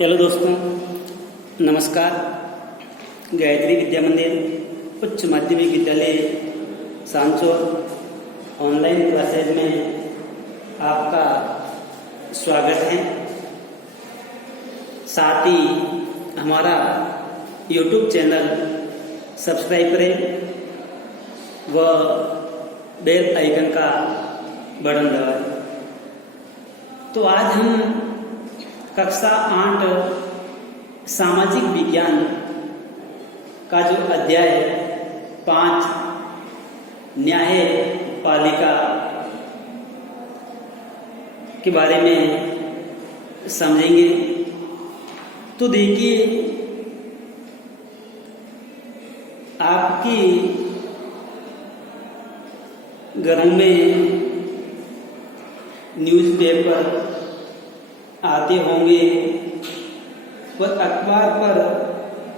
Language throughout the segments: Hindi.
हेलो दोस्तों, नमस्कार। गायत्री विद्या मंदिर उच्च माध्यमिक विद्यालय सांचौर ऑनलाइन क्लासेज में आपका स्वागत है। साथ ही हमारा यूट्यूब चैनल सब्सक्राइब करें व बेल आइकन का बटन दबाएं। तो आज हम कक्षा 8 सामाजिक विज्ञान का जो अध्याय 5 न्यायपालिका के बारे में समझेंगे। तो देखिए, आपकी घरों में न्यूज़पेपर आते होंगे, पर अखबार पर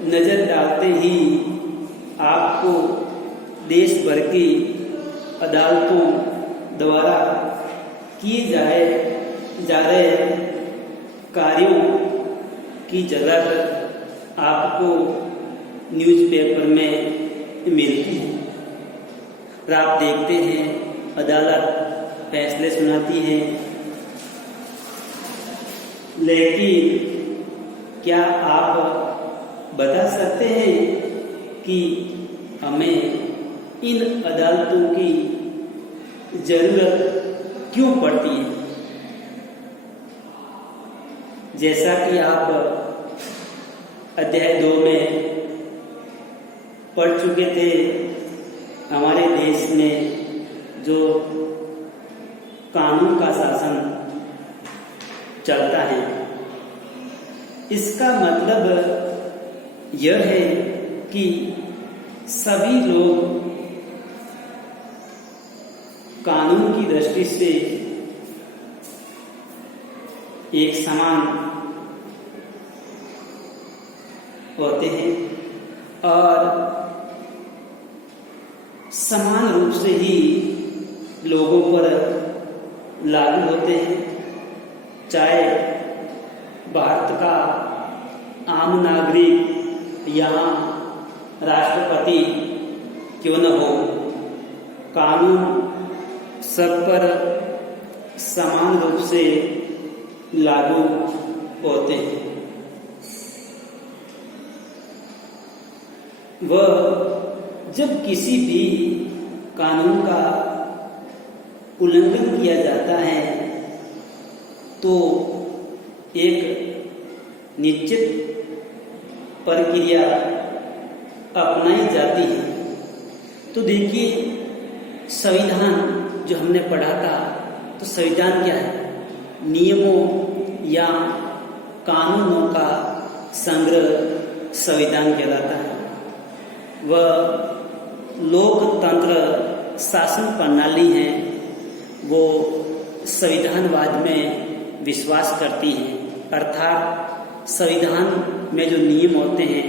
नजर डालते ही आपको देश भर की अदालतों द्वारा किए जा रहे कार्यों की झलक आपको न्यूज़पेपर में मिलती है। और आप देखते हैं, अदालत फैसले सुनाती है, लेकिन क्या आप बता सकते हैं कि हमें इन अदालतों की जरूरत क्यों पड़ती है? जैसा कि आप अध्याय 2 में पढ़ चुके थे, हमारे देश में जो कानून का शासन चलता है, इसका मतलब यह है कि सभी लोग कानून की दृष्टि से एक समान होते हैं और समान रूप से ही लोगों पर लागू होते हैं। चाहे भारत का आम नागरिक या राष्ट्रपति क्यों न हो, कानून सब पर समान रूप से लागू होते हैं। वह जब किसी भी कानून का उल्लंघन किया जाता है तो एक निश्चित प्रक्रिया अपनाई जाती है। तो देखिए, संविधान जो हमने पढ़ा था, तो संविधान क्या है? नियमों या कानूनों का संग्रह संविधान कहलाता है। वह लोकतंत्र शासन प्रणाली है, वो संविधानवाद में विश्वास करती है। अर्थात संविधान में जो नियम होते हैं,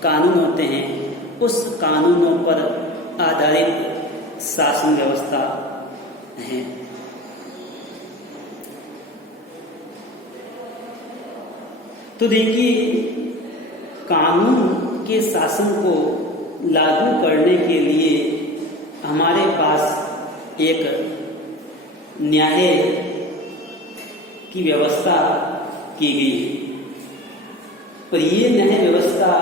कानून होते हैं, उस कानूनों पर आधारित शासन व्यवस्था है। तो देखिए, कानून के शासन को लागू करने के लिए हमारे पास एक न्याय की व्यवस्था की गई है। और ये न्याय व्यवस्था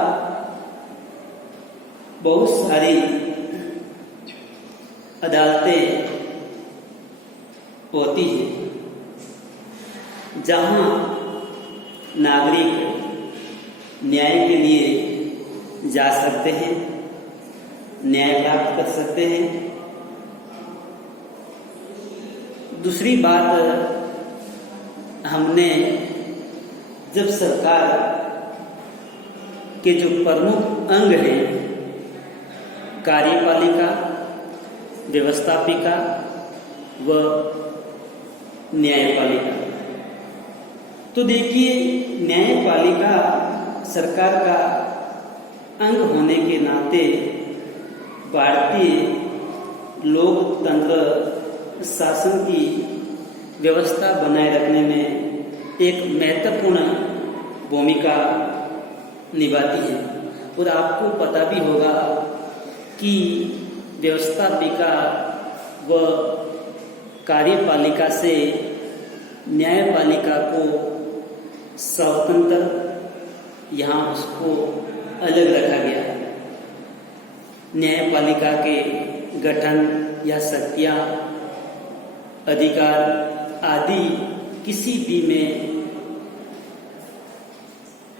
बहुत सारी अदालतें होती हैं, जहां नागरिक न्याय के लिए जा सकते हैं, न्याय प्राप्त कर सकते हैं। दूसरी बात, हमने जब सरकार के जो प्रमुख अंग हैं, कार्यपालिका, व्यवस्थापिका व न्यायपालिका, तो देखिए, न्यायपालिका सरकार का अंग होने के नाते भारतीय लोकतंत्र शासन की व्यवस्था बनाए रखने में एक महत्वपूर्ण भूमिका निभाती है। और आपको पता भी होगा कि व्यवस्थापिका व कार्यपालिका से न्यायपालिका को स्वतंत्र, यहाँ उसको अलग रखा गया है। न्यायपालिका के गठन या शक्तियाँ, अधिकार आदि किसी भी में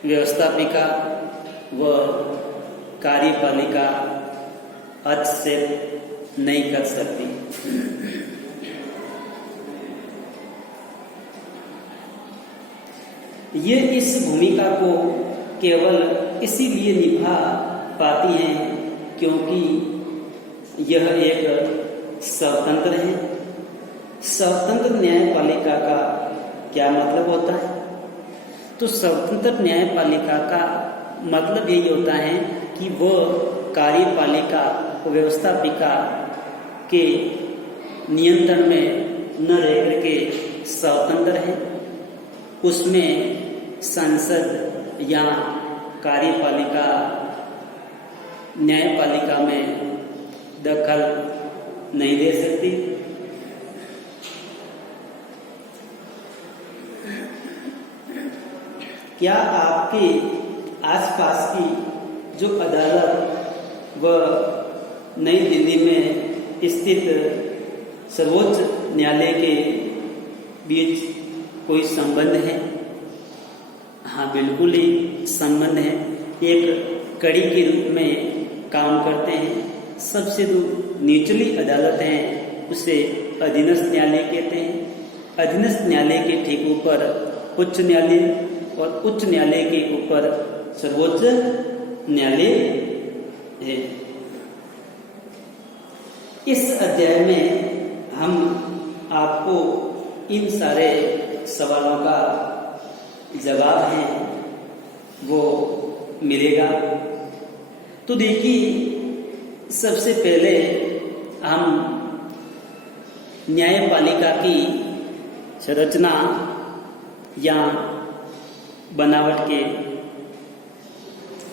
व्यवस्थापिका व कार्यपालिका हस्तक्षेप नहीं कर सकती। ये इस भूमिका को केवल इसीलिए निभा पाती हैं क्योंकि यह एक स्वतंत्र है। स्वतंत्र न्यायपालिका का क्या मतलब होता है? तो स्वतंत्र न्यायपालिका का मतलब यही होता है कि वह कार्यपालिका व्यवस्थापिका के नियंत्रण में न रह करके स्वतंत्र है। उसमें संसद या कार्यपालिका न्यायपालिका में दखल नहीं दे सकती। क्या आपके आसपास की जो अदालत व नई दिल्ली में स्थित सर्वोच्च न्यायालय के बीच कोई संबंध है? हाँ, बिल्कुल ही संबंध है। एक कड़ी के रूप में काम करते हैं। सबसे जो निचली अदालत है उसे अधीनस्थ न्यायालय कहते हैं। अधीनस्थ न्यायालय के ठीक ऊपर उच्च न्यायालय और उच्च न्यायालय के ऊपर सर्वोच्च न्यायालय है। इस अध्याय में हम आपको इन सारे सवालों का जवाब है वो मिलेगा। तो देखिए, सबसे पहले हम न्यायपालिका की संरचना या बनावट के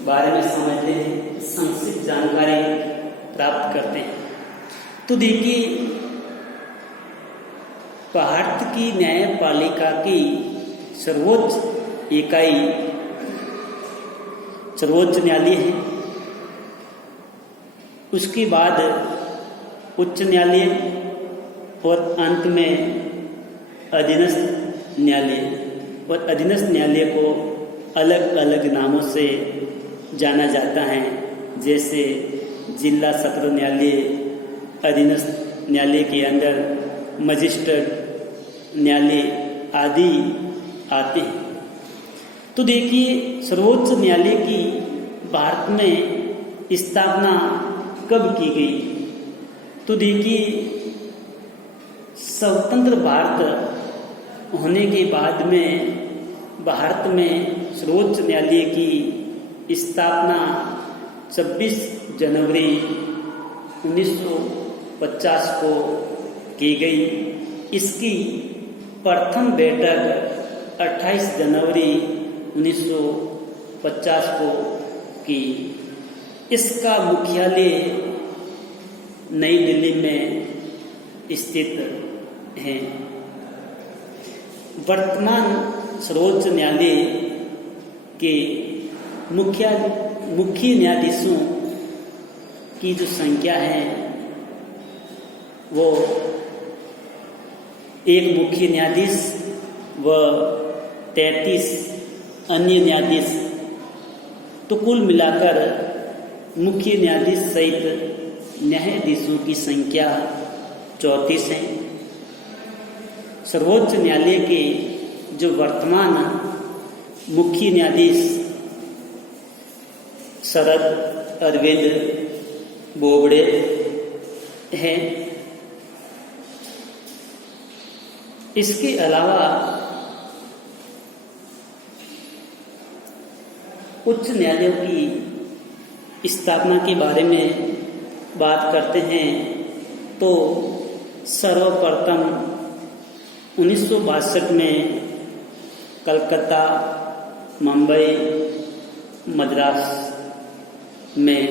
बारे में समझते हैं, संक्षिप्त जानकारी प्राप्त करते हैं। तो देखिए, भारत की न्यायपालिका की सर्वोच्च इकाई सर्वोच्च न्यायालय है। उसके बाद उच्च न्यायालय और अंत में अधीनस्थ न्यायालय। और अधीनस्थ न्यायालय को अलग अलग नामों से जाना जाता है, जैसे जिला सत्र न्यायालय, अधीनस्थ न्यायालय के अंदर मजिस्ट्रेट न्यायालय आदि आते हैं। तो देखिए, सर्वोच्च न्यायालय की भारत में स्थापना कब की गई? तो देखिए, स्वतंत्र भारत होने के बाद में भारत में सर्वोच्च न्यायालय की स्थापना 26 जनवरी 1950 को की गई। इसकी प्रथम बैठक 28 जनवरी 1950 को की। इसका मुख्यालय नई दिल्ली में स्थित है। वर्तमान सर्वोच्च न्यायालय के मुख्य न्यायाधीशों की जो संख्या है वो एक मुख्य न्यायाधीश व 33 अन्य न्यायाधीश, तो कुल मिलाकर मुख्य न्यायाधीश सहित न्यायाधीशों की संख्या 34 है। सर्वोच्च न्यायालय के जो वर्तमान मुख्य न्यायाधीश शरद अरविंद बोबड़े हैं। इसके अलावा उच्च न्यायालयों की स्थापना के बारे में बात करते हैं तो सर्वप्रथम 1962 में कलकत्ता मुंबई मद्रास में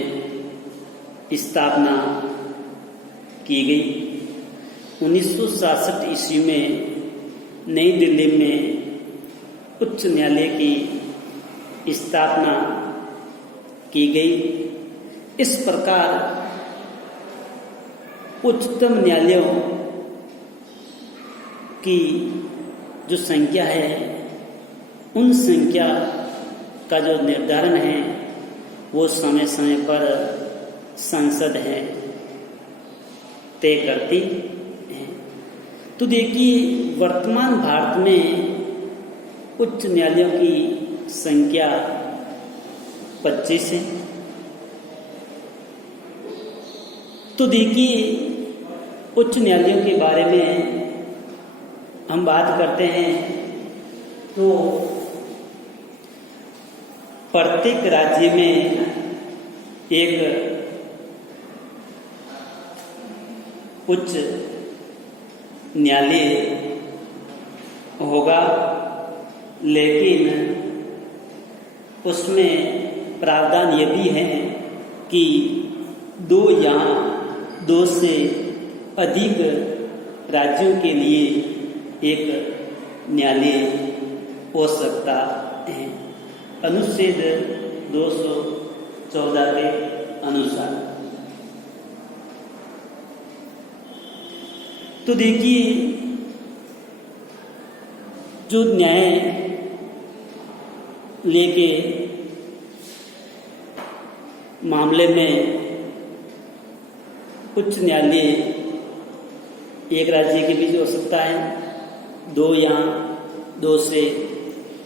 स्थापना की गई। 1967 ईस्वी में नई दिल्ली में उच्च न्यायालय की स्थापना की गई। इस प्रकार उच्चतम न्यायालयों की जो संख्या है, उन संख्या का जो निर्धारण है वो समय समय पर संसद है तय करती है। तो देखिए, वर्तमान भारत में उच्च न्यायालयों की संख्या 25 है। तो देखिए, उच्च न्यायालयों के बारे में हम बात करते हैं तो प्रत्येक राज्य में एक उच्च न्यायालय होगा, लेकिन उसमें प्रावधान ये भी है कि 2 या 2 से अधिक राज्यों के लिए एक न्यायालय हो सकता है, अनुच्छेद 214 के अनुसार। तो देखिए, जो न्यायालय के मामले में उच्च न्यायालय एक राज्य के बीच हो सकता है, 2 या 2 से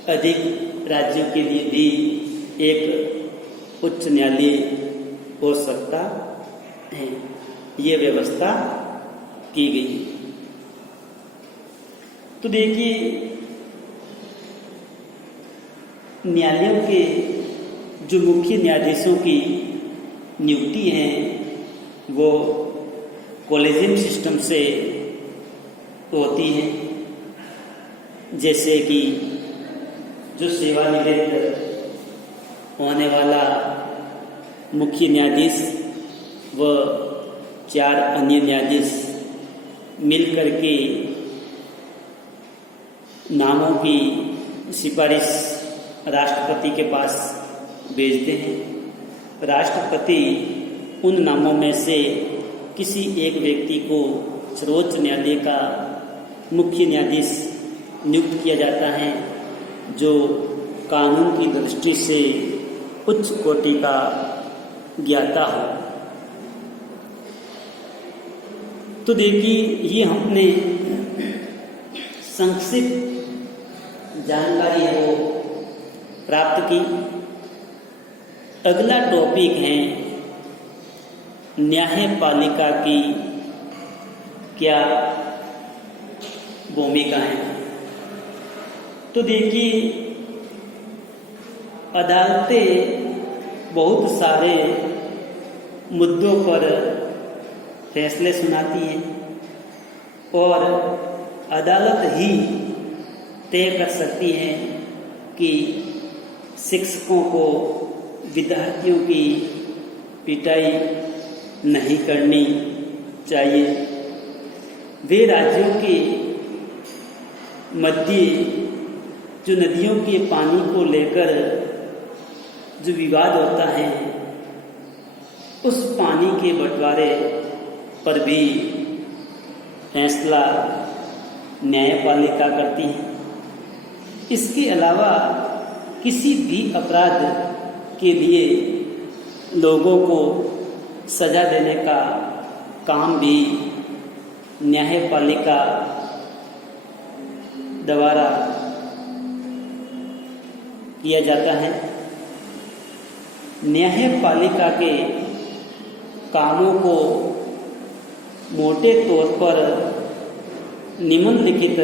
अधिक राज्यों के लिए भी एक उच्च न्यायालय हो सकता है। ये व्यवस्था की गई। तो देखिए, न्यायालयों के जो मुख्य न्यायाधीशों की नियुक्ति है वो कॉलेजियम सिस्टम से होती है। जैसे कि जो सेवानिवृत्त होने वाला मुख्य न्यायाधीश व 4 अन्य न्यायाधीश मिलकर के नामों की सिफारिश राष्ट्रपति के पास भेजते हैं। राष्ट्रपति उन नामों में से किसी एक व्यक्ति को सर्वोच्च न्यायालय का मुख्य न्यायाधीश नियुक्त किया जाता है, जो कानून की दृष्टि से उच्च कोटि का ज्ञाता हो। तो देखिए, ये हमने संक्षिप्त जानकारी है वो प्राप्त की। अगला टॉपिक है न्यायपालिका की क्या भूमिका है। तो देखिए, अदालतें बहुत सारे मुद्दों पर फैसले सुनाती हैं और अदालत ही तय कर सकती है कि शिक्षकों को विद्यार्थियों की पिटाई नहीं करनी चाहिए। वे राज्यों के मध्य जो नदियों के पानी को लेकर जो विवाद होता है, उस पानी के बंटवारे पर भी फैसला न्यायपालिका करती है। इसके अलावा किसी भी अपराध के लिए लोगों को सजा देने का काम भी न्यायपालिका द्वारा किया जाता है। न्यायपालिका के कामों को मोटे तौर पर निम्नलिखित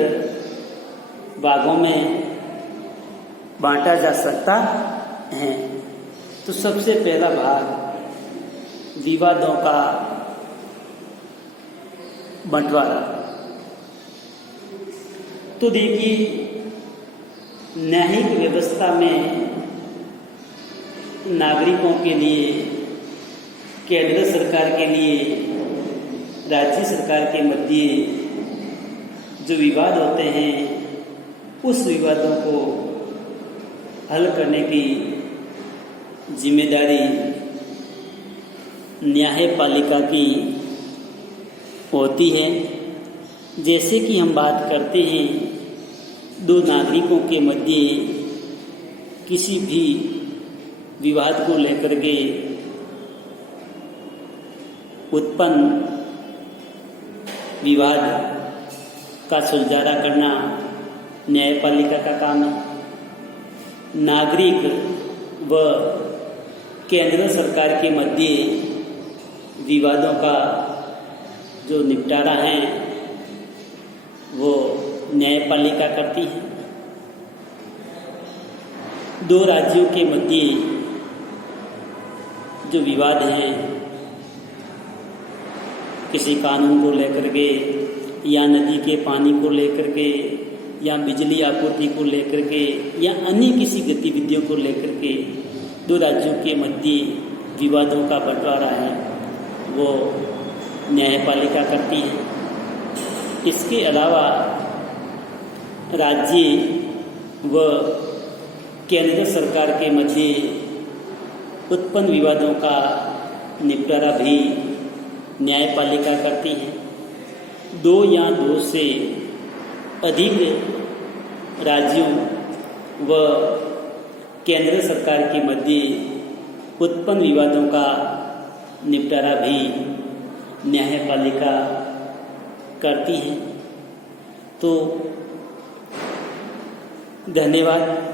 भागों में बांटा जा सकता है। तो सबसे पहला भाग विवादों का बंटवारा। तो देखिए, न्यायिक व्यवस्था में नागरिकों के लिए, केंद्र सरकार के लिए, राज्य सरकार के मध्य जो विवाद होते हैं उस विवादों को हल करने की जिम्मेदारी न्यायपालिका की होती है। जैसे कि हम बात करते हैं दो नागरिकों के मध्य किसी भी विवाद को लेकर के उत्पन्न विवाद का सुलझाना करना न्यायपालिका का काम है। नागरिक व केंद्र सरकार के मध्य विवादों का जो निपटारा है वो न्यायपालिका करती है। दो राज्यों के मध्य जो विवाद हैं किसी कानून को लेकर के या नदी के पानी को लेकर के या बिजली आपूर्ति को लेकर के या अन्य किसी गतिविधियों को लेकर के दो राज्यों के मध्य विवादों का बंटवारा है वो न्यायपालिका करती है। इसके अलावा राज्य व केंद्र सरकार के मध्य उत्पन्न विवादों का निपटारा भी न्यायपालिका करती है। दो या दो से अधिक राज्यों व केंद्र सरकार के मध्य उत्पन्न विवादों का निपटारा भी न्यायपालिका करती है। तो धन्यवाद।